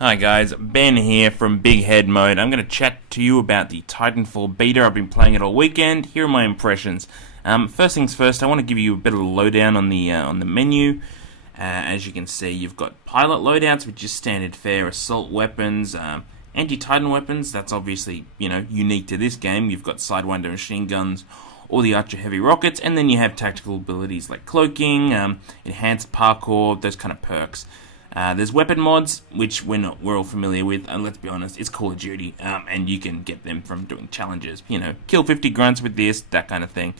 Hi guys, Ben here from Big Head Mode. I'm going to chat to you about the Titanfall Beta. I've been playing it all weekend. Here are my impressions. First things first, I want to give you a bit of a lowdown on the menu. As you can see, you've got pilot loadouts, which is standard fare, assault weapons, anti-Titan weapons. That's obviously, unique to this game. You've got Sidewinder machine guns, or the Archer heavy rockets, and then you have tactical abilities like cloaking, enhanced parkour, those kind of perks. There's weapon mods, which we're all familiar with, and let's be honest, it's Call of Duty, and you can get them from doing challenges, kill 50 grunts with this, that kind of thing.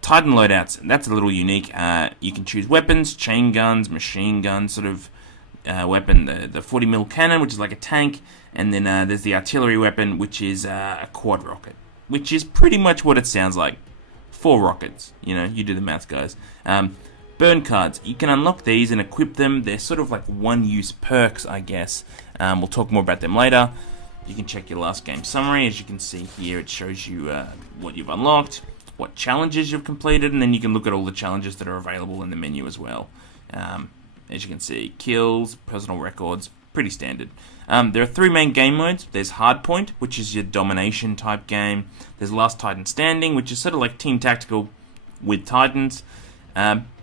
Titan loadouts, that's a little unique. You can choose weapons, chain guns, machine guns, sort of weapon, the 40mm cannon, which is like a tank, and then there's the artillery weapon, which is a quad rocket, which is pretty much what it sounds like. 4 rockets, you do the math, guys. Burn cards, you can unlock these and equip them. They're sort of like one-use perks, I guess. We'll talk more about them later. You can check your last game summary. As you can see here, it shows you what you've unlocked, what challenges you've completed, and then you can look at all the challenges that are available in the menu as well. As you can see, kills, personal records, pretty standard. There are 3 main game modes. There's Hardpoint, which is your domination type game. There's Last Titan Standing, which is sort of like Team Tactical with Titans.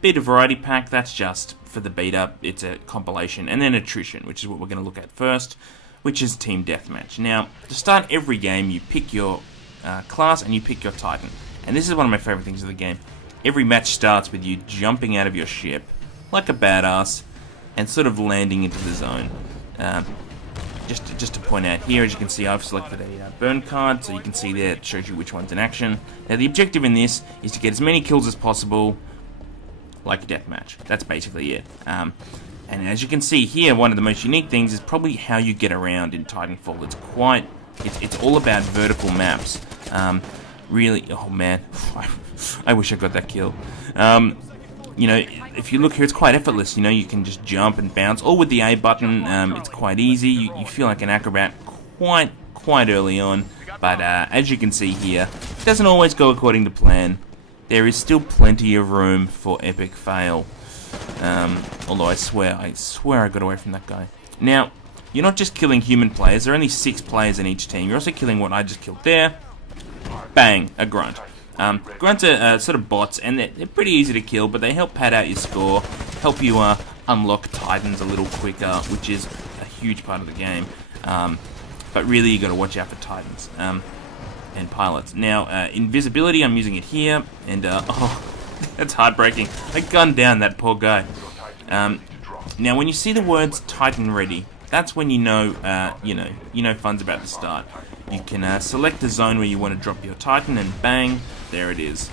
Bit of variety pack, that's just for the beta, it's a compilation, and then attrition, which is what we're going to look at first, which is team deathmatch. Now, to start every game, you pick your class and you pick your Titan, and this is one of my favorite things of the game. Every match starts with you jumping out of your ship like a badass and sort of landing into the zone. Just to point out here, as you can see, I've selected a burn card, so you can see there it shows you which one's in action. Now, the objective in this is to get as many kills as possible, like a deathmatch. That's basically it. And as you can see here, one of the most unique things is probably how you get around in Titanfall. It's all about vertical maps. Really, oh man, I wish I got that kill. If you look here, it's quite effortless. You can just jump and bounce, or with the A button, it's quite easy. You feel like an acrobat quite early on, but as you can see here, it doesn't always go according to plan. There is still plenty of room for epic fail. Although I swear I got away from that guy. Now, you're not just killing human players. There are only 6 players in each team. You're also killing what I just killed there. Bang, a grunt. Grunts are sort of bots, and they're pretty easy to kill, but they help pad out your score, help you unlock Titans a little quicker, which is a huge part of the game. But really, you got to watch out for Titans. And pilots. Now, invisibility, I'm using it here, and oh, that's heartbreaking. I gunned down that poor guy. Now, when you see the words Titan ready, that's when you know fun's about to start. You can select the zone where you want to drop your Titan, and bang, there it is.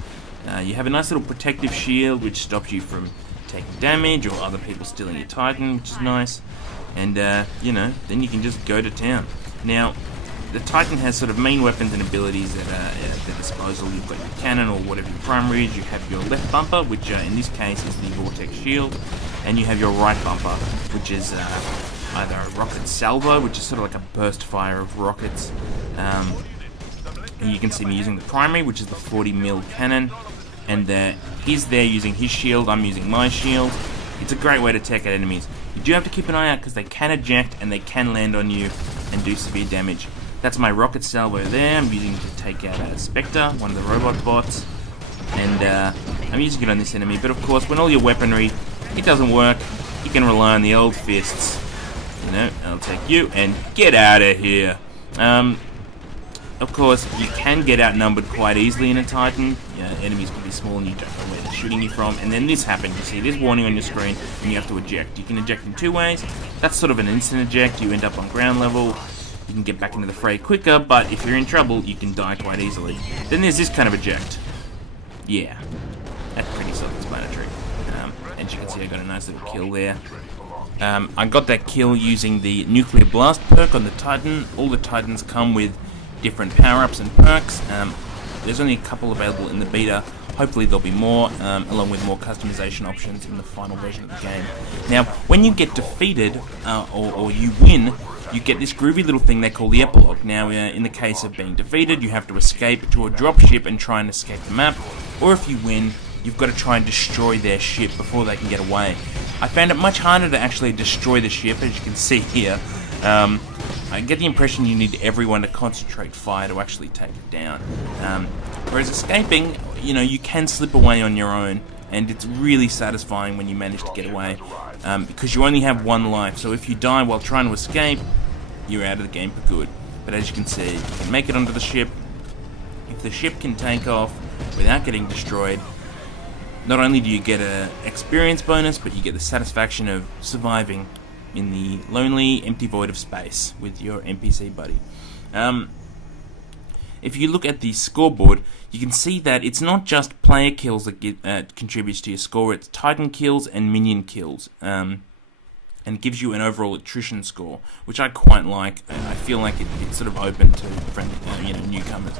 You have a nice little protective shield, which stops you from taking damage or other people stealing your Titan, which is nice. And then you can just go to town. Now, the Titan has sort of main weapons and abilities that are at their disposal. You've got your cannon or whatever your primary is. You have your left bumper, which in this case is the Vortex Shield, and you have your right bumper, which is either a rocket salvo, which is sort of like a burst fire of rockets. And you can see me using the primary, which is the 40mm cannon, and he's there using his shield. I'm using my shield. It's a great way to take out enemies. You do have to keep an eye out because they can eject and they can land on you and do severe damage. That's my rocket salvo there. I'm using it to take out Spectre, one of the robot bots. And I'm using it on this enemy. But of course, when all your weaponry, it doesn't work, you can rely on the old fists. I'll take you and get out of here. Of course, you can get outnumbered quite easily in a Titan. Enemies can be small and you don't know where they're shooting you from. And then this happens. You see this warning on your screen and you have to eject. You can eject in 2 ways. That's sort of an instant eject. You end up on ground level. You can get back into the fray quicker, but if you're in trouble, you can die quite easily. Then there's this kind of eject. Yeah, that's pretty self-explanatory. As you can see, I got a nice little kill there. I got that kill using the Nuclear Blast perk on the Titan. All the Titans come with different power-ups and perks. There's only a couple available in the beta. Hopefully there'll be more, along with more customization options in the final version of the game. Now, when you get defeated, or you win, you get this groovy little thing they call the epilogue. Now, in the case of being defeated, you have to escape to a dropship and try and escape the map. Or if you win, you've got to try and destroy their ship before they can get away. I found it much harder to actually destroy the ship, as you can see here. I get the impression you need everyone to concentrate fire to actually take it down. Whereas escaping, you can slip away on your own, and it's really satisfying when you manage to get away, because you only have one life. So if you die while trying to escape, you're out of the game for good. But as you can see, you can make it onto the ship. If the ship can take off without getting destroyed, not only do you get an experience bonus, but you get the satisfaction of surviving in the lonely, empty void of space with your NPC buddy. If you look at the scoreboard, you can see that it's not just player kills that contributes to your score, it's Titan kills and minion kills. And gives you an overall attrition score, which I quite like. I feel like it's sort of open to friendly, newcomers.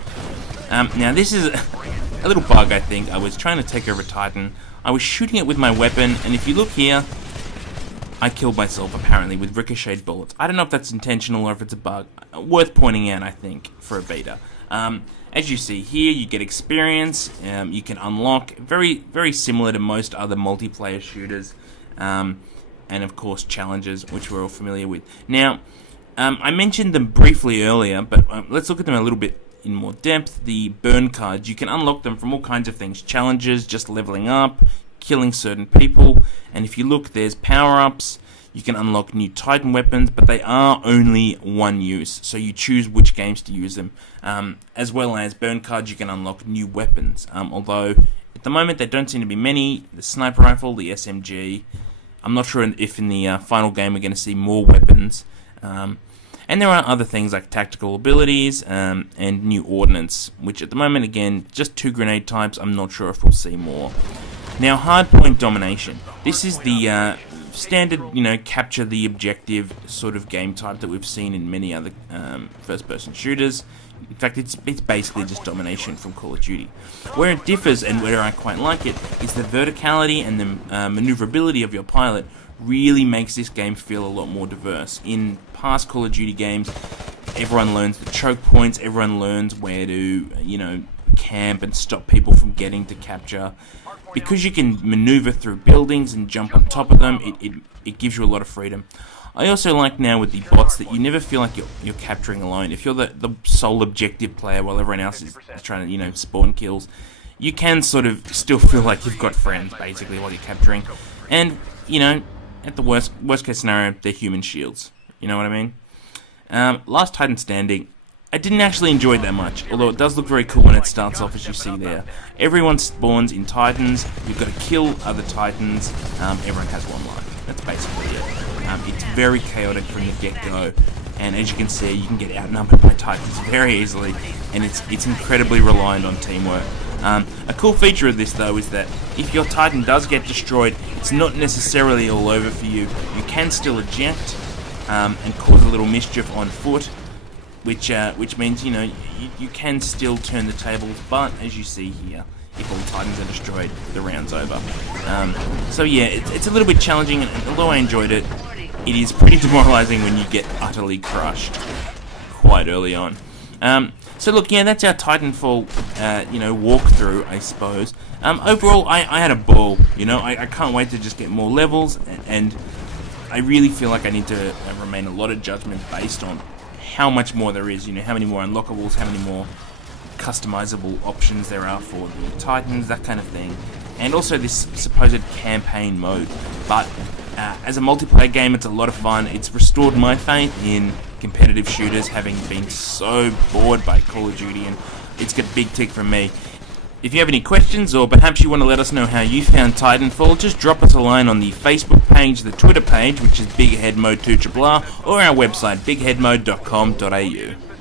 Now this is a little bug, I think. I was trying to take over Titan. I was shooting it with my weapon, and if you look here, I killed myself apparently with ricocheted bullets. I don't know if that's intentional or if it's a bug. Worth pointing out, I think, for a beta. As you see here, you get experience. You can unlock very, very similar to most other multiplayer shooters. And of course challenges, which we're all familiar with. Now, I mentioned them briefly earlier, but let's look at them a little bit in more depth. The burn cards, you can unlock them from all kinds of things. Challenges, just leveling up, killing certain people, and if you look, there's power-ups. You can unlock new Titan weapons, but they are only one use, so you choose which games to use them. As well as burn cards, you can unlock new weapons, although at the moment there don't seem to be many. The sniper rifle, the SMG, I'm not sure if in the final game we're going to see more weapons. And there are other things like tactical abilities and new ordnance, which at the moment, again, just 2 grenade types. I'm not sure if we'll see more. Now, hardpoint domination. This is the standard, capture the objective sort of game type that we've seen in many other first-person shooters. In fact, it's basically just domination from Call of Duty. Where it differs, and where I quite like it, is the verticality and the maneuverability of your pilot really makes this game feel a lot more diverse. In past Call of Duty games, everyone learns the choke points, everyone learns where to, camp and stop people from getting to capture. Because you can maneuver through buildings and jump on top of them, it gives you a lot of freedom. I also like now with the bots that you never feel like you're capturing alone. If you're the sole objective player while everyone else is trying to, spawn kills, you can sort of still feel like you've got friends, basically, while you're capturing. And, at the worst case scenario, they're human shields. You know what I mean? Last Titan Standing, I didn't actually enjoy it that much, although it does look very cool when it starts off, as you see there. Everyone spawns in Titans, you've got to kill other Titans, everyone has one life. That's basically it. It's very chaotic from the get-go, and as you can see, you can get outnumbered by Titans very easily, and it's incredibly reliant on teamwork. A cool feature of this, though, is that if your Titan does get destroyed, it's not necessarily all over for you. You can still eject and cause a little mischief on foot, which means, you can still turn the tables, but as you see here, if all Titans are destroyed, the round's over. So yeah, it's a little bit challenging, and although I enjoyed it, it is pretty demoralizing when you get utterly crushed quite early on. So look, yeah, that's our Titanfall, walkthrough, I suppose. Overall, I had a ball, I can't wait to just get more levels, and I really feel like I need to remain a lot of judgment based on how much more there is, how many more unlockables, how many more customizable options there are for the Titans, that kind of thing. And also this supposed campaign mode. But as a multiplayer game, it's a lot of fun. It's restored my faith in competitive shooters, having been so bored by Call of Duty, and it's got a big tick from me. If you have any questions, or perhaps you want to let us know how you found Titanfall, just drop us a line on the Facebook page, the Twitter page, which is Big Head Mode 2 or our website, bigheadmode.com.au.